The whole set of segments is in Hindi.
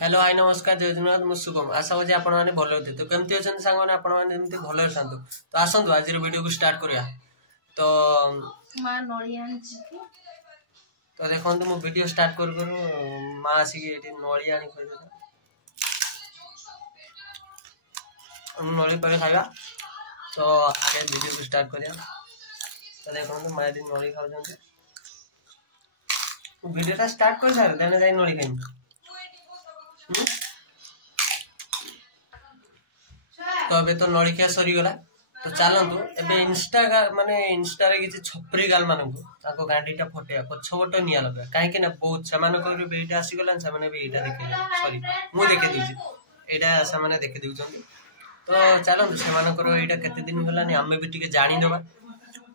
हेलो हाय नमस्कार जय जगन्नाथ मु शुभम आशा होची आपण माने भलो होते तो केमती अछन सांग माने आपण माने एमती भलो रहंतु तो आसंतु आज वीडियो को स्टार्ट करिया तो मां नळिया आनी तो देखंतु मु वीडियो स्टार्ट कर मां आसी के एठी नळिया आनी कर हम नळी पर खाइबा तो आगे वीडियो को स्टार्ट करिया तो देखंतु मां एठी नळी खाउ जंते वीडियो ता स्टार्ट कर सार देने जाई नळी खाइ तो अबे तो नलिखिया सरीगला तो चलतु एबे इंस्टा माने इंस्टा रे किछि छपरी गाल मानकु ताको गांडीटा फटेया पछबट निया लगा काहे कि ना बहुत समान को बेटा आसी गला समान बे एटा देखे सॉरी मु देखे दिछि एटा समान देखे दिउछन तो चलतु समान को एटा केते दिन गलानी हमें भी टिके जानि देबा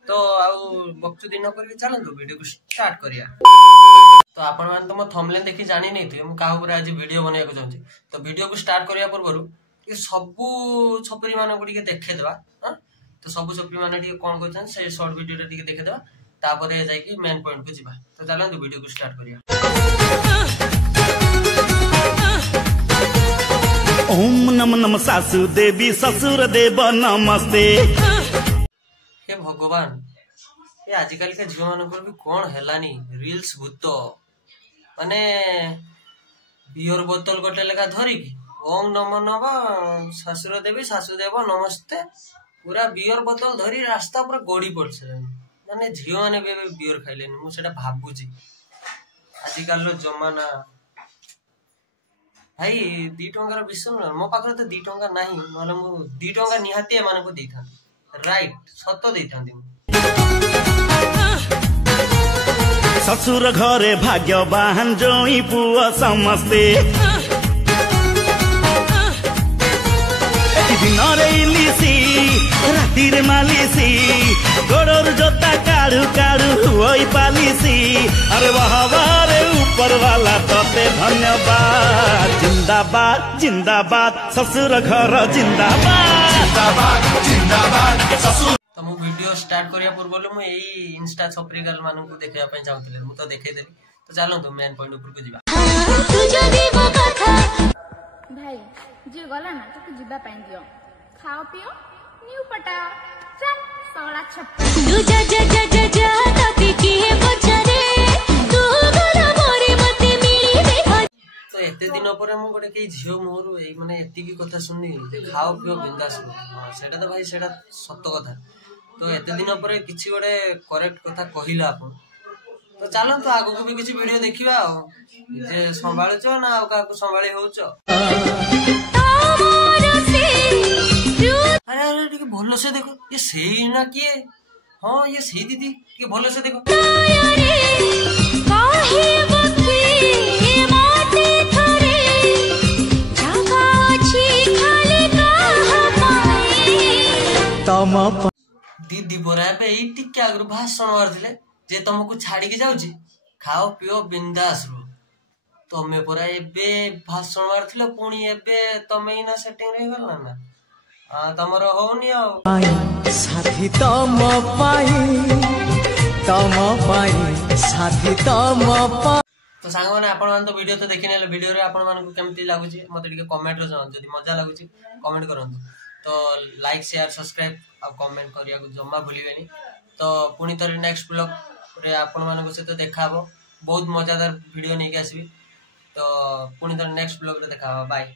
तो आउ बक्तु दिन करके चलतु वीडियो को स्टार्ट करिया तो आपण मान तो मो थंबनेल देखि जानि नै थे मु काहू पर आज वीडियो बनाया को चाहूची तो वीडियो को स्टार्ट करिया पूर्व ये सबु छपरी मान को देखे देबा हां तो सबु छपरी मान कोन कहछन से शॉर्ट वीडियो रे देखे देबा तापरे जाई कि मेन पॉइंट को जिबा तो चलंतु वीडियो को स्टार्ट करिया। ओम नम नम सासु देवी ससुर देव नमस्ते। हे भगवान ये आजिकल के झियो मान को भी कोन हेलानी रील्स भूत माने बियर बोतल गोटे लेखा धरी ओम नमो नम ससुर देवी सासुदेव नमस्ते पूरा बियर बोतल धरी रास्ता पर गोड़ी पड़से माने झियो माने भी बियर खाइलेनी मु सेटा भाबुची आजिकल रो जमाना भाई 2 टंकार विषय मो पाखरे तो 2 टंका नाही माने मु 2 टंका निहाती माने को देथान राइट सत्य देथान ससुर घरे भाग्यवान जोई पुआ समस्ते दिन रे इलिसी राति रे मालिसी गोड़र जोता काढ़ू काढ़ू होई पालिसी अरे वाह रे ऊपर वाला तोते धन्यवाद जिंदाबाद जिंदाबाद ससुर घर जिंदाबाद जिंदाबाद जिंदाबाद ससुर तो मु वीडियो स्टार्ट करिया पूर्व मु एई इंस्टा छपरी गाल मानन को देखिया पय चाहतले मु तो देखे देली तो चलंतु मेन पॉइंट ऊपर को जिबा तू जदी मो कथा भाई जे गला ना तो जिबा पय दियो खाओ पियो न्यू पटा चल सगला छप तू जा जा जा जा जा तते की है बचरे तू गला मोरे मते मिली दे तो एते दिन पर मु गोटे के झियो मोर एई माने एति की कथा सुननी खाओ पियो बिंदास सेटा तो भाई सेटा सत्य कथा तो एते दिन पर किछि गोटे करेक्ट कथा कहिला आपण तो चलो तो आगो को भी किछि वीडियो देखिबा जे संभाळचो ना आ का को संभाळी होउचो अरे अरे ठीक भलो से देखो ये सही ना किए हां ये सही दीदी ठीक भलो से देखो काहे बखी माटे थरे जगा छी खाली कहा पाए तम दीदी बोरा पे ई टिके आगु भाषण मारथिले जे तुमको छाड़ी के जाउची खाओ पियो बिंदास रो तमे पोरा एबे भाषण मारथिले पुणी एबे तमे इना सेटिंग रे गला ना तमरो होनी आ साथी तम पाई साथी तम तो सांग माने आपण मान तो वीडियो तो देखि नेले वीडियो रे आपण मान को केमती लागुची मते टिके कमेंट रे जन जदी मजा लागुची कमेंट करंतु तो लाइक शेयर सब्सक्राइब आ कमेंट करिया को जम्मा भूलिबेनी तो पुणी तरे नेक्स्ट ब्लॉग रे आपण मान को से तो देखाबो बहुत मजादार वीडियो नै के आसीबी तो पुणी तरे नेक्स्ट ब्लॉग रे देखाबो बाय।